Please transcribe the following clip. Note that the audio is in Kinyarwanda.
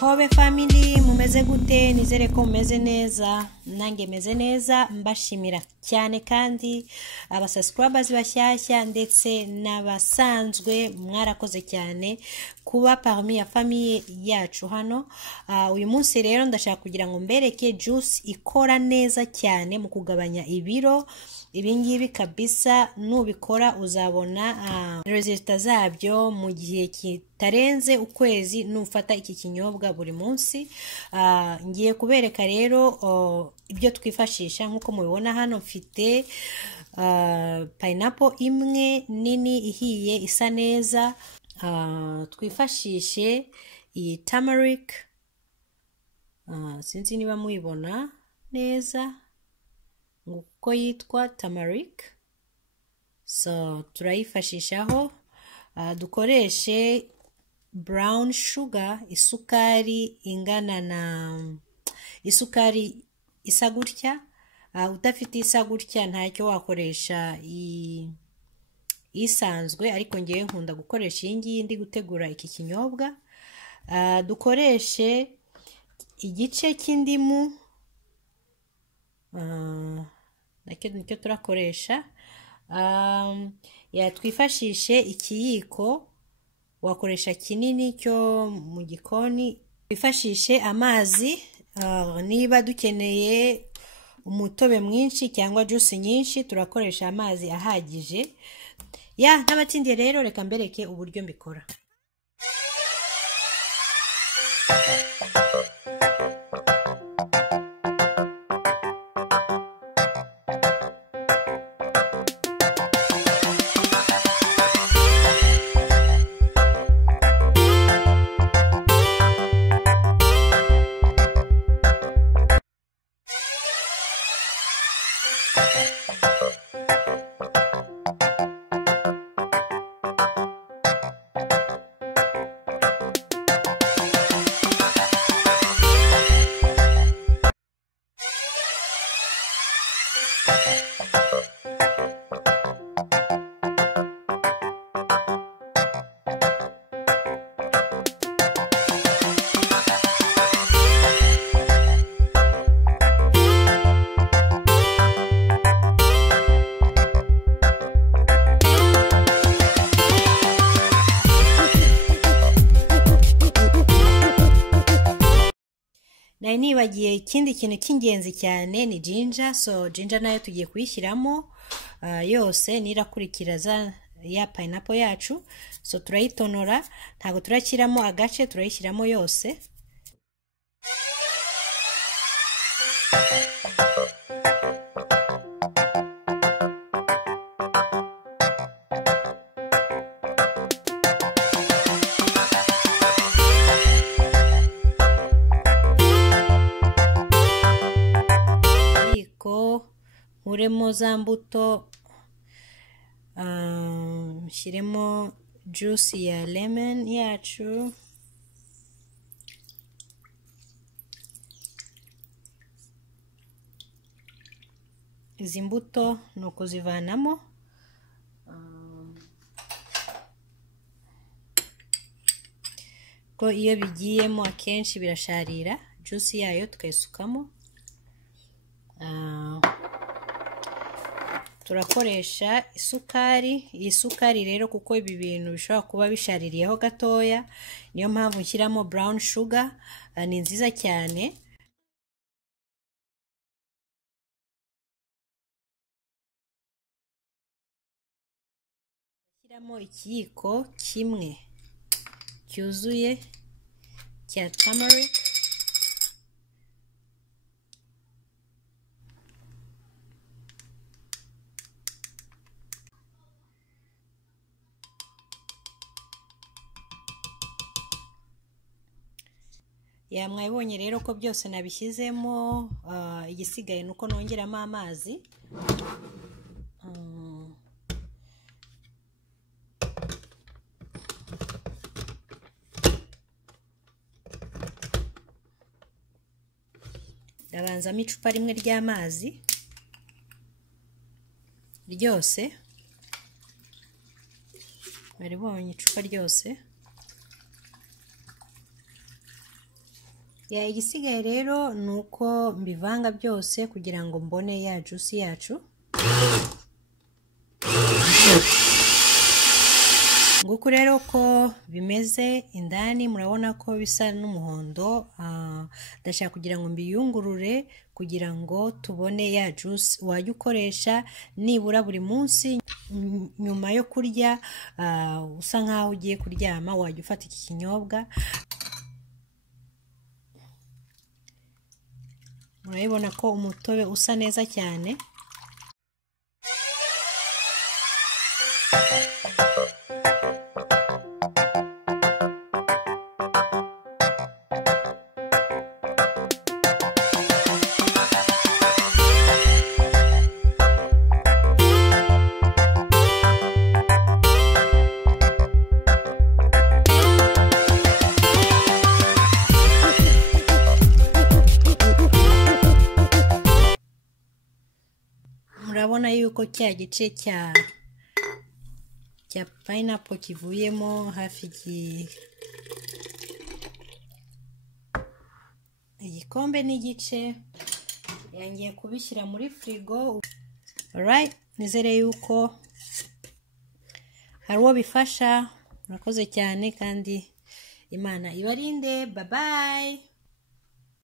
Hobe family mumeze gute? Nizere ko mumeze neza, nange meze neza. Mbashimira cyane kandi abasubscribers bashyashya ndetse n'abasanzwe, mwarakoze cyane kuba parmi ya famille yacu hano. Uyu munsi rero ndashaka kugira ngo mbereke juice ikora neza cyane mu kugabanya ibiro. Ibingibi kabisa nubikora uzabona resulta zabyo mu gihe kitarenze ukwezi nufata iki kinyobwa buri munsi. Ngiye kubereka rero ibyo twifashisha. Nkuko mubibona hano mfite pineapple imwe nini ihiye isa neza. Twifashishe iyi turmeric, sinzi niba muyibona neza nguko yitwa turmeric. So turayifashishaho. Dukoreshe brown sugar, isukari ingana na isukari isa gutya. Udafite isa gutya ntacyo wakoresha isanzwe, ariko ngiye nkunda gukoresha iyi ngiyi ndi gutegura iki kinyobwa. Dukoreshe igice cy'indimu, nicyo turakoresha. Twifashishe ikiyiko, wakoresha kinini cyo mu gikoni. Twifashishe amazi, niba dukeneye umutobe mwinshi cyangwa juice nyinshi turakoresha amazi ahagije. N'abatsindiye rero reka mbereke uburyo mbikora. Nibagiye ikindi kintu cy'ingenzi cyane ni ginger. So ginger nayo tugiye kuyishyiramo yose nirakurikiraza ya pineapple yacu. So turayitonora, ntago turakiramo agace, turayishyiramo yose. Nkuremo za mbuto, nshyiremo juice ya lemon yacu. Izi mbuto ni ukuzivanamo. Ko iyo bigiyemo akenshi birasharira, juice yayo tukayisukamo. Turakoresha isukari. Iyi sukari rero kuko ibi bintu bishobora kuba bishaririyeho gatoya, niyo mpamvu nshyiramo brown sugar. Ni nziza cyane. Nshyiramo ikiyiko kimwe cyuzuye cya turmeric. Mwabibonye rero ko byose nabishyizemo. Igisigaye nuko nongeramo amazi. Ndabanzamo icupa rimwe ry'amazi ryose. Baribonye icupa ryose. igisigaye rero nuko mbivanga byose kugira ngo mbone ya juice yacu. Nguko rero ko bimeze indani, murabona ko bisa n'umuhondo. Ndashaka kugira ngo mbiyungurure kugira ngo tubone ya juice wajya ukoresha nibura buri munsi nyuma yo kurya. Usa nkaho ugiye kuryama wajya ufata iki kinyobwa. Murabibona ko umutobe usa neza cyane. Murabona yuko cya gice cya pineapple kivuyemo hafi igikombe n'igice. Yangiye kubishyira muri frigo. Alright, nizere yuko hari uwo bifasha. Murakoze cyane kandi Imana ibarinde. Bye bye.